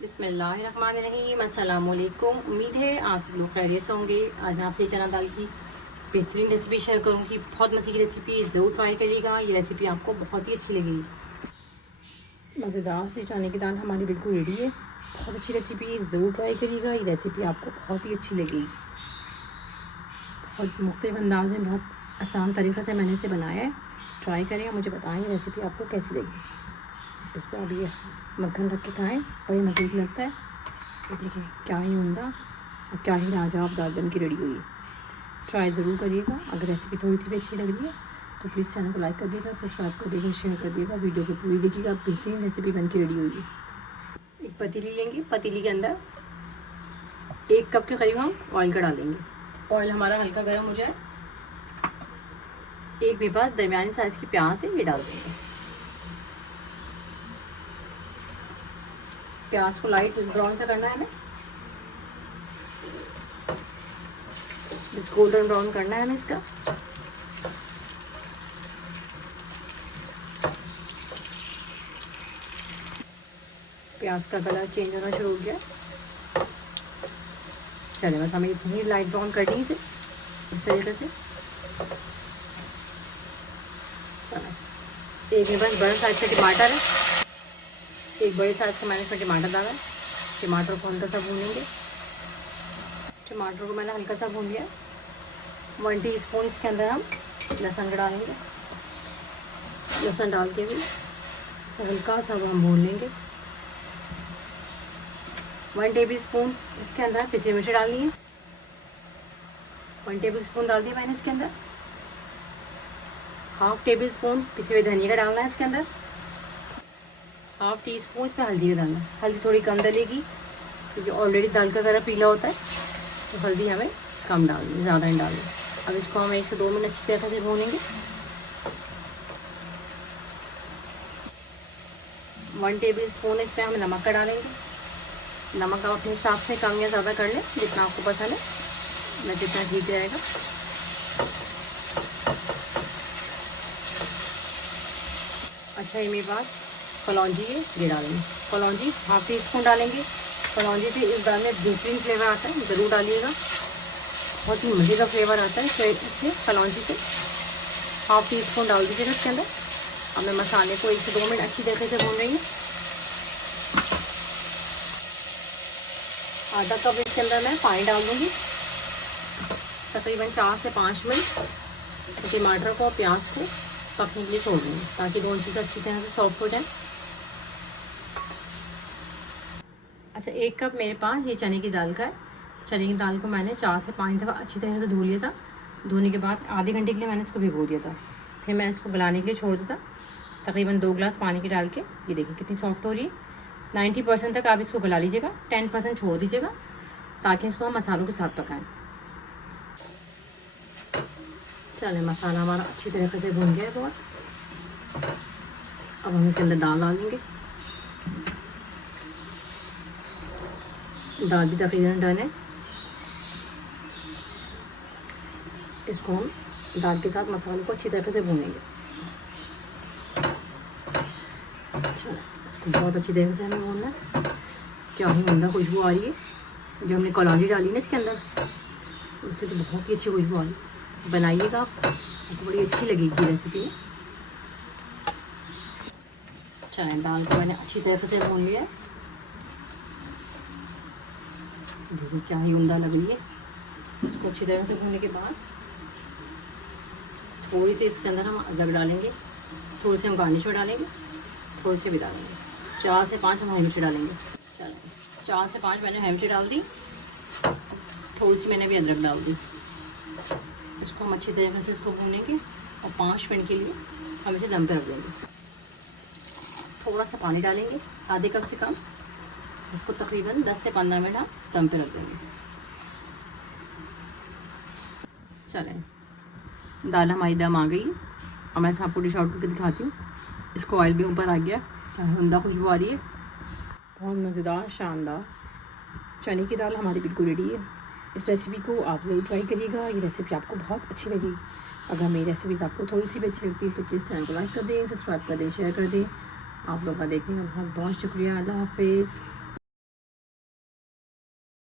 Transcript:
बिस्मिल्लाहिर्रहमानिर्रहीम। अस्सलाम वालेकुम। उम्मीद है आप सब लोग खैरियत से होंगे। आज मैं आपसे चना दाल की बेहतरीन रेसिपी शेयर करूँगी। बहुत मज़े की रेसिपी, ज़रूर ट्राई करिएगा। ये रेसिपी आपको बहुत ही अच्छी लगेगी। मज़ेदार से चने की दाल हमारी बिल्कुल रेडी है। बहुत अच्छी रेसिपी, ज़रूर ट्राई करिएगा। ये रेसिपी आपको बहुत ही अच्छी लगेगी। बहुत मुख्तलिफ अंदाज में, बहुत आसान तरीक़े से मैंने इसे बनाया है। ट्राई करें, मुझे बताएं ये रेसिपी आपको कैसी लगी। इस पर अब ये मक्खन रख के खाएँ, बड़ी मज़े की लगता है। ये देखिए क्या ही उम्दा और क्या ही लाजवाब दाल बन की रेडी हुई है। ट्राई ज़रूर करिएगा। अगर रेसिपी थोड़ी सी भी अच्छी लग रही है तो प्लीज़ चैनल को लाइक कर दिएगा, सब्सक्राइब कर दिएगा, शेयर कर दिएगा। वीडियो को पूरी देखिएगा, बेहतरीन रेसिपी बन की रेडी हुई है। एक पतीली लेंगे, पतीली के अंदर 1 कप के करीब हम ऑयल का डालेंगे। ऑयल हमारा हल्का गर्म हो जाए, एक मेरे पास दरमियानी साइज़ की प्याज है, ये डाल देंगे। प्याज को लाइट ब्राउन सा करना है हमें, गोल्डन ब्राउन करना है हमें इसका। प्याज का कलर चेंज होना शुरू हो गया। चलिए बस हमें इतनी लाइट ब्राउन करनी है इस तरीके से। चलो, एक मेरे पास बड़ा साइज का टमाटर है, एक बड़े साइज़ का मैंने इसमें टमाटर डाला है। टमाटर को हल्का सा भूनेंगे। टमाटर को मैंने हल्का सा भून लिया। 1 टीस्पून इसके अंदर हम लहसुन का डालेंगे। लहसुन डाल के भी इसे हल्का सा हम भून लेंगे। 1 टेबल स्पून इसके अंदर पिसी मिर्च डालनी है। 1 टेबल स्पून डाल दिया मैंने इसके अंदर। 1/2 टेबल स्पून पिसे हुए धनिया का डालना है इसके अंदर। 1/2 टीस्पून इसमें हल्दी का डालना है। हल्दी थोड़ी कम डलेगी क्योंकि ऑलरेडी दाल का कलर पीला होता है, तो हल्दी हमें कम डालनी, ज़्यादा नहीं डालनी। अब इसको हम 1 से 2 मिनट अच्छी तरह से भूनेंगे। 1 टेबल स्पून इसमें हम नमक का डालेंगे। नमक आप अपने हिसाब से कम या ज़्यादा कर लें, जितना आपको पसंद है, मैं जितना ठीक रहेगा। अच्छा, ये मेरे पास कलौंजी है, ये डालेंगे। कलौंजी 1/2 टीस्पून डालेंगे। कलौंजी से इस दाल में बेहतरीन फ्लेवर आता है, ज़रूर डालिएगा। बहुत ही मज़े का फ्लेवर आता है इससे, कलौंजी से। 1/2 टीस्पून डाल दीजिएगा इसके अंदर। अब मैं मसाले को 1 से 2 मिनट अच्छी तरीके से भून रही हूँ। आधा कप इसके अंदर मैं पानी डाल दूँगी। तकरीबन 4 से 5 मिनट टमाटर को, प्याज को पकने के लिए छोड़ दूँगी, ताकि दोनों चीज़ें अच्छी तरह से सॉफ्ट हो जाए। अच्छा, 1 कप मेरे पास ये चने की दाल का है। चने की दाल को मैंने 4 से 5 दफ़ा अच्छी तरह से धो लिया था। धोने के बाद आधे घंटे के लिए मैंने इसको भिगो दिया था। फिर मैं इसको गलाने के लिए छोड़ दिया था, तकरीबन 2 गिलास पानी के डाल के। ये देखिए कितनी सॉफ्ट हो रही है। 90% तक आप इसको गला लीजिएगा, 10% छोड़ दीजिएगा, ताकि इसको हम मसालों के साथ पकाएं। चलें, मसाला हमारा अच्छी तरीके से भून गया है बहुत। अब हम इसके अंदर दाल डालेंगे। दाल भी तकरीबन डन है। इसको हम दाल के साथ मसालों को अच्छी तरीके से भूनेंगे। अच्छा, इसको बहुत अच्छी तरीके से हमें भूनना है। क्या ही उम्दा खुशबू आ रही है। जो हमने कलौंजी डाली ना इसके अंदर, उससे तो बहुत ही अच्छी खुशबू आ रही है। बनाइएगा आप, आपको बड़ी अच्छी लगेगी रेसिपी। चलें, दाल को मैंने अच्छी तरीके से भून लिया है। देखिए क्या ही उम्दा लग रही है। इसको अच्छी तरह से भूनने के बाद थोड़ी सी इसके अंदर हम अदरक डालेंगे, थोड़ी सी हम गार्निश में डालेंगे, थोड़ी सी भी डालेंगे। 4 से 5 हम हरी मिर्ची डालेंगे। चलो, 4 से 5 मैंने हरी मिर्ची डाल दी, थोड़ी सी मैंने भी अदरक डाल दी। इसको हम अच्छी तरीके से इसको भूनेंगे और 5 मिनट के लिए हम इसे दम पर रख देंगे। थोड़ा सा पानी डालेंगे, आधे कप से कम। इसको तकरीबन 10 से 15 मिनट हम दम पे रख देंगे। चलें, दाल हमारी दम आ गई। अब मैं आपको डिश आउट करके दिखाती हूँ। इसको ऑयल भी ऊपर आ गया, उम्दा खुशबू आ रही है। बहुत मज़ेदार, शानदार चने की दाल हमारी बिल्कुल रेडी है। इस रेसिपी को आप ज़रूर ट्राई करिएगा। ये रेसिपी आपको बहुत अच्छी लगेगी। अगर मेरी रेसिपीज़ आपको थोड़ी सी भी अच्छी लगती है तो प्लीज़ चैनल को लाइक कर दें, सब्सक्राइब कर दें, शेयर कर दें। आप लोगों का देखने का बहुत बहुत शुक्रिया। अल्लाह हाफिज़।